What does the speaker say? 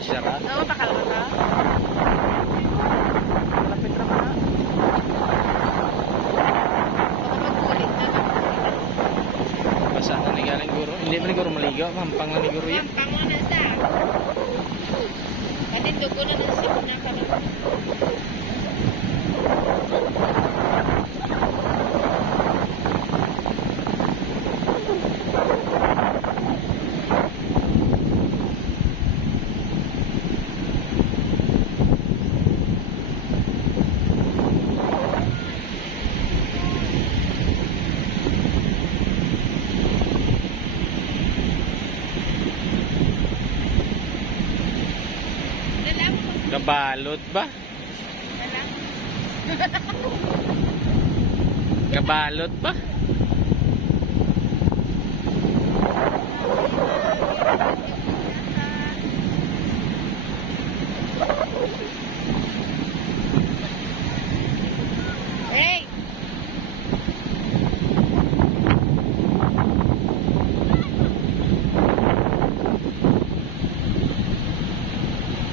Sara. Oo, takal ka ta. Malapit na ka na. Baka magkulit na. Basa na ni galing guro. Hindi pa ni guro maligo. Mampang na ni guro yan. Mampang mo na sa. Patindog ko na ng sipon na ka na. Kabalot ba? Kabalot ba?